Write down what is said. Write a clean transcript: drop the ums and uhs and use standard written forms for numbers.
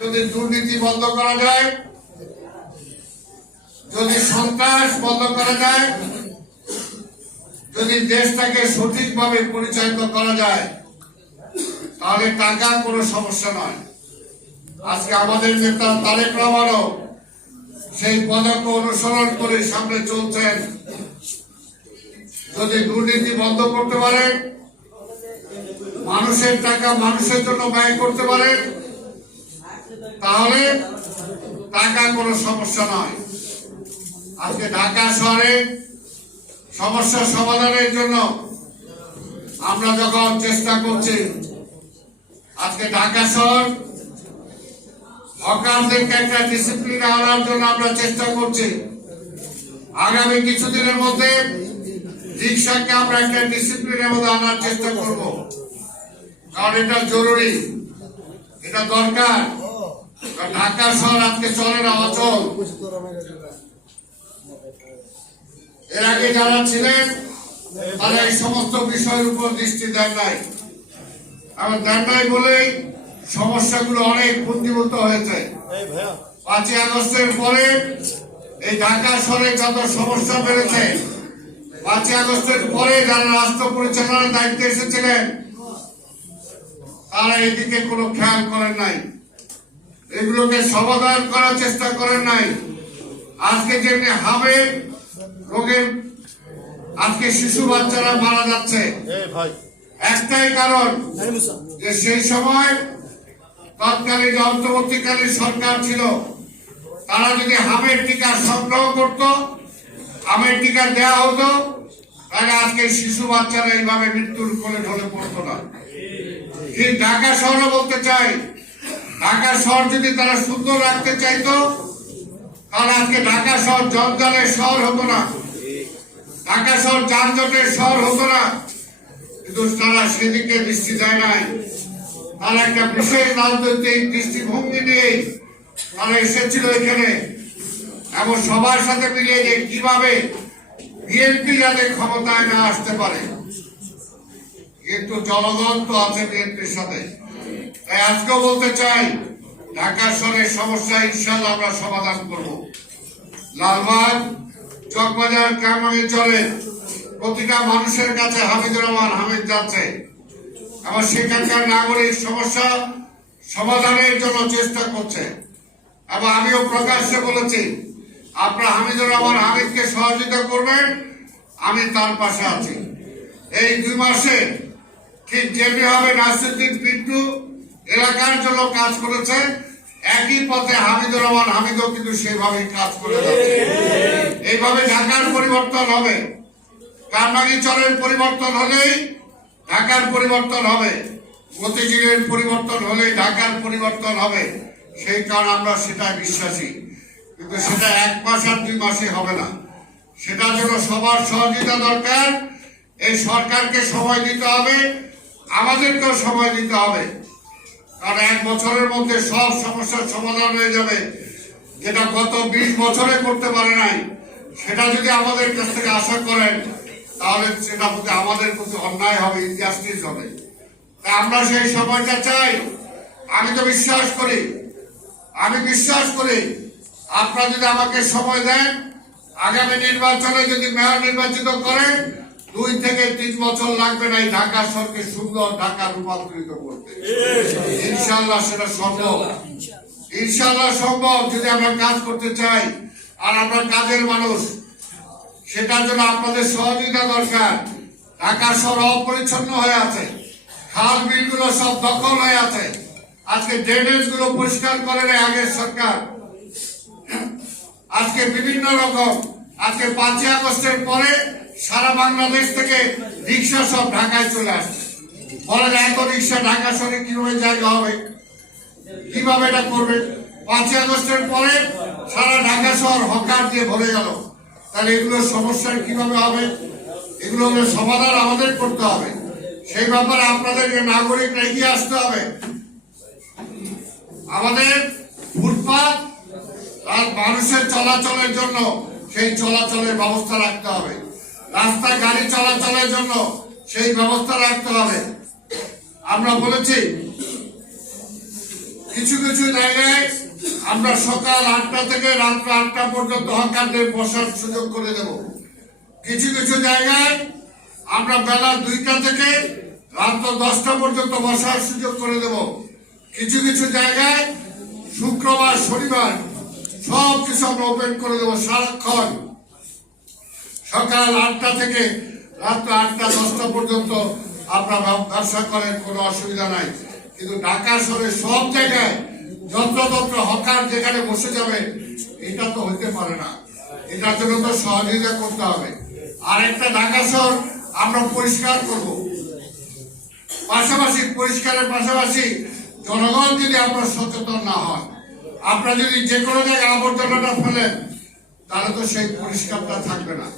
যদি দুর্নীতি বন্ধ করা যায়, যদি সন্ত্রাস বন্ধ করা যায়, যদি দেশটাকে সঠিকভাবে পরিচালিত করা যায়, তাহলে টাকা কোনো সমস্যা নয়। আজকে আমাদের নেতা তারেক রহমানও সেই পদক অনুসরণ করে সামনে চলছেন। যদি দুর্নীতি বন্ধ করতে পারেন, মানুষের টাকা মানুষের জন্য ব্যয় করতে পারেন, তাহলে টাকা কোনো সমস্যা নয়। আজকে ঢাকা শহরে সমস্যা সমাধানের জন্য আমরা যখন চেষ্টা করছি, আজকে ঢাকা শহর হকারদেরকে একটা ডিসিপ্লিন আনার জন্য আমরা চেষ্টা করছি। আগামী কিছুদিনের মধ্যে রিক্সাকে আমরা একটা ডিসিপ্লিনের মধ্যে আনার চেষ্টা করব, কারণ এটা জরুরি, এটা দরকার। ঢাকা শহর আজকে চলে না, অচল। এর আগে যারা ছিলেন তারা এই সমস্ত বিষয়ের উপর দৃষ্টি দেন নাই, এবং দেন নাই বলেই সমস্যাগুলো অনেক পুঞ্জীভূত হয়েছে। 5ই আগস্টের পরে এই ঢাকা শহরে যত সমস্যা বেড়েছে, 5ই আগস্টের পরে যারা রাষ্ট্র পরিচালনার দায়িত্বে এসেছিলেন তারা এদিকে কোনো খেয়াল করেন নাই, এগুলোকে সমাধান করার চেষ্টা করেন নাই। আজকে যেমনি হাবের রোগের আজকে শিশু বাচ্চারা মারা যাচ্ছে, একটাই কারণ যে সেই সময় তৎকালীন অন্তর্বর্তীকালীন সরকার ছিল, তারা যদি হামের টিকা সংগ্রহ করত, হামের টিকা দেওয়া হতো, তাহলে আজকে শিশু বাচ্চারা এইভাবে মৃত্যুর কোলে ঢলে পড়তো না। ঠিক ঢাকা শহরও বলতে চাই, ঢাকা শহর যদি তারা সুন্দর রাখতে চাইতো, তাহলে আজকে ঢাকা শহর জঞ্জালের শহর হতো না, ঢাকা শহর যানজটের শহর হতো না। কিন্তু তারা সেদিকে দৃষ্টি দেয় নাই। তারা একটা বিশেষ রাজনৈতিক দৃষ্টিভঙ্গি নিয়ে তারা এসেছিল এখানে, এবং সবার সাথে মিলিয়ে যে কিভাবে বিএনপি যাতে ক্ষমতায় না আসতে পারে। কিন্তু জনগণ তো আছে বিএনপির সাথে। তাই আজকেও বলতে চাই, ঢাকা শহরের সমস্যা ইনশাআল্লাহ আমরা সমাধান করব। লালবাগ, চকবাজার, কারমানি চলে প্রতিটা মানুষের কাছে হামিদুর রহমান হামিদ যাচ্ছে, এবং সেখানকার নাগরিক সমস্যা সমাধানের জন্য চেষ্টা করছে। এবং আমিও প্রকাশ্যে বলেছি, আপনারা হামিদুর রহমান হামিদকে সহযোগিতা করবেন, আমি তার পাশে আছি। এই 2 মাসে ঠিক যেভাবে নাসিরউদ্দিন পিন্টু এলাকার জন্য কাজ করেছে, একই পথে হামিদুর রহমান হামিদও কিন্তু সেভাবে কাজ করে যাচ্ছে। এইভাবে ঢাকার পরিবর্তন হবে, কারমানি চরের পরিবর্তন হলেই ঢাকার পরিবর্তন হবে, মতিঝিলের পরিবর্তন হলেই ঢাকার পরিবর্তন হবে। সেই কারণে আমরা সেটা বিশ্বাসী। কিন্তু সেটা 1 মাস আর 2 মাসে হবে না, সেটার জন্য সবার সহযোগিতা দরকার। এই সরকারকে সময় দিতে হবে, আমাদেরকেও সময় দিতে হবে, কারণ 1 বছরের মধ্যে সব সমস্যার সমাধান হয়ে যাবে। যেটা গত 20 বছরে করতে পারে নাই, সেটা যদি আমাদের কাছ থেকে আশা করেন, তাহলে সেটা প্রতি আমাদের প্রতি অন্যায় হবে, ইনজাস্টিস হবে। তাই আমরা সেই সময়টা চাই। আমি তো বিশ্বাস করি, আপনারা যদি আমাকে সময় দেন, আগামী নির্বাচনে যদি মেয়র নির্বাচিত করেন, 2 থেকে 3 বছর লাগবে না এই ঢাকা শহরকে সুন্দর ঢাকা রূপান্তরিত করতে। ইনশাআল্লাহ সেটা সম্ভব, ইনশাআল্লাহ সম্ভব, যদি আমরা কাজ করতে চাই। আর আমরা কাজের মানুষ, সেটার জন্য আপনাদের সহযোগিতা দরকার। ঢাকা শহর অপরিচ্ছন্ন হয়ে আছে, খাল বিলগুলো সব দখল হয়ে আছে। আজকে ড্রেনেজ গুলো পরিষ্কার করে নেয় আগের সরকার। আজকে বিভিন্ন রকম, আজকে 5ই আগস্টের পরে সারা বাংলাদেশ থেকে রিক্সা সব ঢাকায় চলে আসছে। বলেন এত রিক্সা ঢাকা শহরে কিভাবে জায়গা হবে, কিভাবে এটা করবে? 5ই আগস্টের পরে সারা ঢাকা শহর হকার দিয়ে ভরে গেল। তাহলে এগুলোর সমস্যা কিভাবে হবে? এগুলোর সমাধান আমাদের করতে হবে। সেই ব্যাপারে আপনাদেরকে নাগরিকরা এগিয়ে আসতে হবে। আমাদের ফুটপাত আর মানুষের চলাচলের জন্য সেই চলাচলের ব্যবস্থা রাখতে হবে, রাস্তায় গাড়ি চলাচলের জন্য সেই ব্যবস্থা রাখতে হবে। আমরা বলেছি কিছু কিছু জায়গায় আমরা সকাল 8টা থেকে রাত্র 8টা পর্যন্ত হকারদের বসার সুযোগ করে দেব। কিছু কিছু জায়গায় আমরা বেলা 2টা থেকে রাত্র 10টা পর্যন্ত বসার সুযোগ করে দেব। কিছু কিছু জায়গায় শুক্রবার শনিবার সব কিছু আমরা ওপেন করে দেবো সারাক্ষণ, সকাল 8টা থেকে রাত্র 8টা 10টা পর্যন্ত আপনারা ব্যবসা করেন, কোনো অসুবিধা নাই। কিন্তু ঢাকা শহরে সব জায়গায় যত্রতত্র হকার যেখানে বসে যাবে, এটা তো হইতে পারে না। এটার জন্য তো সহযোগিতা করতে হবে। আর একটা ঢাকা শহর আমরা পরিষ্কার করব, পাশাপাশি পরিষ্কারের পাশাপাশি জনগণ যদি আমরা সচেতন না হয়, আপনারা যদি যে কোনো জায়গায় আবর্জনাটা ফেলেন, তাহলে তো সেই পরিষ্কারটা থাকবে না।